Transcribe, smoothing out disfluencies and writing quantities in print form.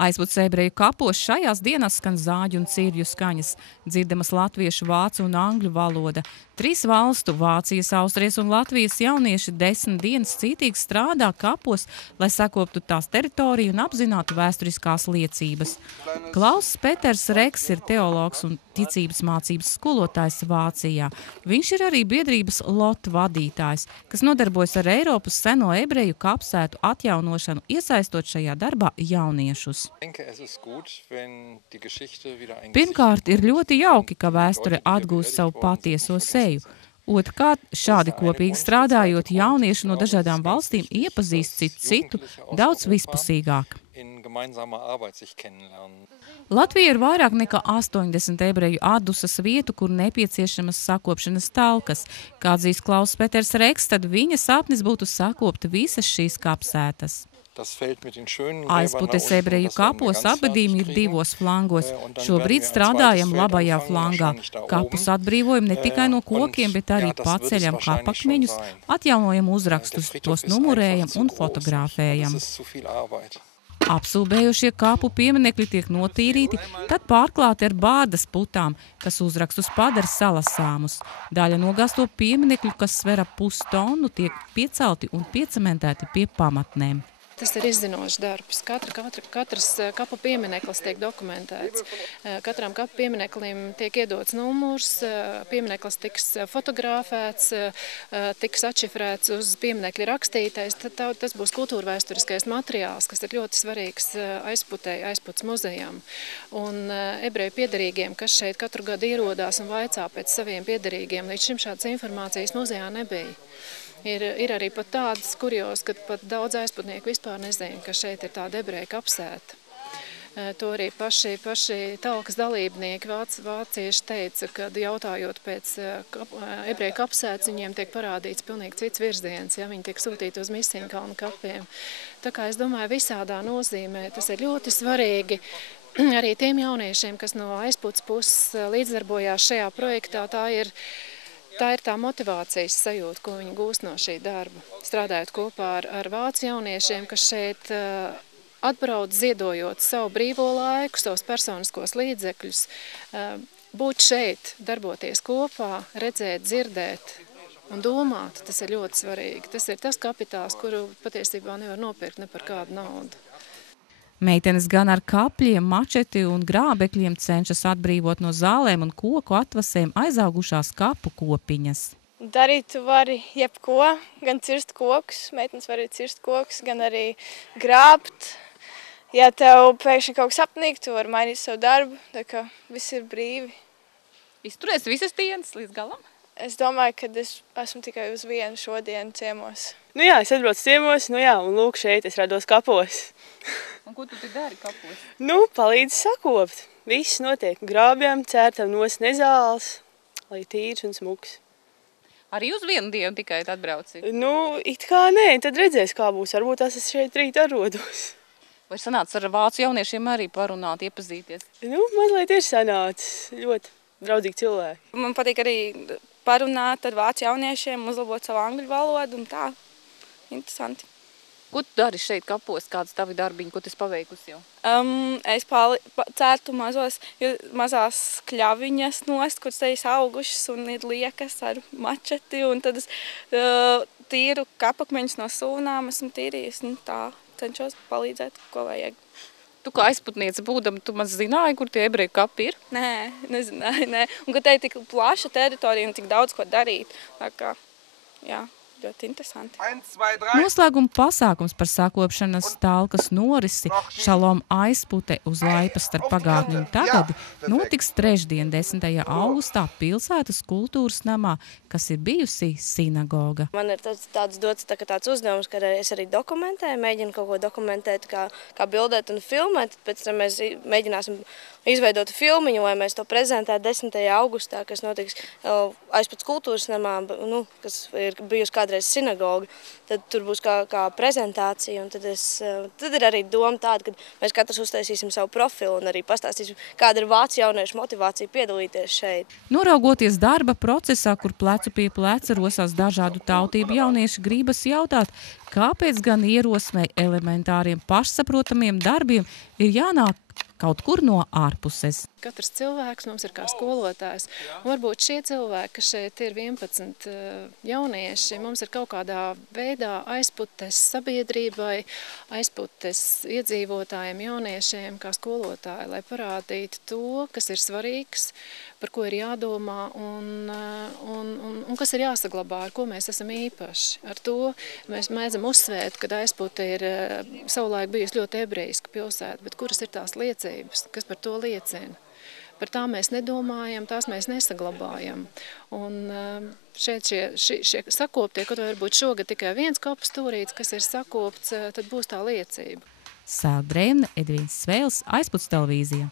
Aizputs ebreju kapos šajās dienās skan zāģu un cirju skaņas, dzirdamas latviešu, vācu un angļu valoda. 3 valstu – Vācijas, Austrijas un Latvijas jaunieši 10 dienas cītīgi strādā kapos, lai sakoptu tās teritoriju un apzinātu vēsturiskās liecības. Klauss Peters Reks ir teologs un ticības mācības skolotājs Vācijā. Viņš ir arī biedrības LOT vadītājs, kas nodarbojas ar Eiropas seno ebreju kapsētu atjaunošanu, iesaistot šajā darbā jauniešus. Pirmkārt, ir ļoti jauki, ka vēsture atgūst savu patieso seju. Otrkārt, šādi kopīgi strādājot, jaunieši no dažādām valstīm iepazīst citu daudz vispusīgāk. Latvija ir vairāk nekā 80 ebreju atdusas vietu, kur nepieciešamas sakopšanas talkas. Kā atzīst Klauss Peters Reks, tad viņa sapnis būtu sakopt visas šīs kapsētas. Aizputes ebreju kapos abadījumi ir 2 flangos. Šobrīd strādājam labajā flangā. Kapus atbrīvojam ne tikai no kokiem, bet arī paceļam kapakmeņus, atjaunojam uzrakstus, tos numurējam un fotografējam. Apsūbējušie kapu pieminekļi tiek notīrīti, tad pārklāti ar bārdas putām, kas uzrakstus padara salasāmus. Daļa nogāsto pieminekļu, kas sver ap pustonu, tiek piecelti un piecementēti pie pamatnēm. Tas ir izzinošs darbs. Katrs kapu piemineklis tiek dokumentēts. Katram kapu piemineklim tiek iedots numurs, piemineklis tiks fotografēts, tiks atšifrēts uz pieminekļa rakstītais. Tas būs kultūrvēsturiskais materiāls, kas ir ļoti svarīgs aizputs muzejam. Un ebreju piederīgiem, kas šeit katru gadu ierodās un vaicā pēc saviem piederīgiem, līdz šim šādas informācijas muzejā nebija. Ir arī pat tādas kurjos, kad pat daudz aizputnieku vispār nezina, ka šeit ir tāda ebreju kapsēta. To arī paši talkas dalībnieki vācieši teica, kad jautājot pēc ebreju kapsētas, viņiem tiek parādīts pilnīgi cits virziens, ja viņi tiek sūtīti uz Misīnkalnu kapiem. Tā kā es domāju, visādā nozīmē tas ir ļoti svarīgi. Arī tiem jauniešiem, kas no aizputs puses līdzdarbojās šajā projektā, tā ir tā motivācijas sajūta, ko viņi gūst no šī darba. Strādājot kopā ar vācu jauniešiem, kas šeit atbrauc ziedojot savu brīvo laiku, savus personiskos līdzekļus, būt šeit, darboties kopā, redzēt, dzirdēt un domāt, tas ir ļoti svarīgi. Tas ir tas kapitāls, kuru patiesībā nevar nopirkt ne par kādu naudu. Meitenes gan ar kapļiem, mačeti un grābekļiem cenšas atbrīvot no zālēm un koku atvasēm aizaugušās kapu kopiņas. Darīt tu vari jebko, gan cirst kokus, meitenes var arī cirst kokus, gan arī grābt. Ja tev pēkšņi kaut kas apnīk, tu vari mainīt savu darbu, tā kā viss ir brīvi. Izturēs visas dienas līdz galam? Es domāju, ka es esmu tikai uz vienu šodienu ciemos. Nu jā, es atbraucu ciemos, un lūk šeit es rados kapos. Un ko tu dari kapos? Palīdzi sakopt. Viss notiek. Grābjam, cērtam nost nezāles, lai tīrs un smuks. Arī uz vienu dienu tikai atbrauci? It kā nē, tad redzēs, kā būs. Varbūt es šeit rīt atrodos. Vai sanāca ar vācu jauniešiem arī parunāt, iepazīties? Mazliet ir sanācis. Ļoti draudzīgi cilvēki. Man patīk arī parunāt ar vācu jauniešiem, uzlabot savu angļu valodu un tā. Interesanti. Ko tu dari šeit kapos? Kādas tavi darbiņi, ko tu esi paveikusi jau? Es cērtu mazās kļaviņas nost, kuras tejas augušas un ir liekas ar mačeti. Un tad es tīru kapakmeņus no sūnām, esmu tīrījis un tā cenšos palīdzēt, ko vajag. Tu kā aizputniece būdama, tu maz zināji, kur tie ebreju kapi ir? Nē, nezināju, nē. Un ka te ir tik plaša teritorija un tik daudz ko darīt. Tā kā, jā. Ļoti interesanti. Noslēguma pasākums par sakopšanas talkas norisi Šalom aizpute uz laipas starp pagātni un tagadi notiks trešdien, 10. augustā pilsētas kultūras namā, kas ir bijusi sinagoga. Man ir tāds uzdevums, ka es arī dokumentēju, mēģinu kaut ko dokumentēt, kā bildēt un filmēt. Pēc tam mēs mēģināsim izveidot filmiņu, lai mēs to prezentētu 10. augustā, kas notiks aizpēc kultūras namā, kas ir bijusi kādreiz kādreiz sinagoga, tad tur būs kā prezentācija, un tad ir arī doma tāda, ka mēs katrs uztaisīsim savu profilu un arī pastāstīsim, kāda ir vācu jauniešu motivācija piedalīties šeit. Noraugoties darba procesā, kur plecu pie pleca rosās dažādu tautību jaunieši, gribas jautāt, kāpēc gan ierosmei elementāriem pašsaprotamiem darbiem ir jānāk kaut kur no ārpuses. Katrs cilvēks mums ir kā skolotājs. Varbūt šie cilvēki, kas šeit ir 11 jaunieši, mums ir kaut kādā veidā aizputes sabiedrībai, aizputes iedzīvotājiem, jauniešiem kā skolotāji, lai parādītu to, kas ir svarīgs, par ko ir jādomā un kas ir jāsaglabā, ar ko mēs esam īpaši. Ar to mēs mēdzam uzsvērt, ka aizpute ir savulaik bijusi ļoti ebrejiska pilsēta, bet kuras ir tās liecības, kas par to liecina? Par tām mēs nedomājam, tās mēs nesaglabājam. Un šeit šie sakoptie, kaut vai varbūt šogad tikai viens kopu stūrīts, kas ir sakopts, tad būs tā liecība. Sēl Brēmne, Edvīns Svēls, Aizputs televīzija.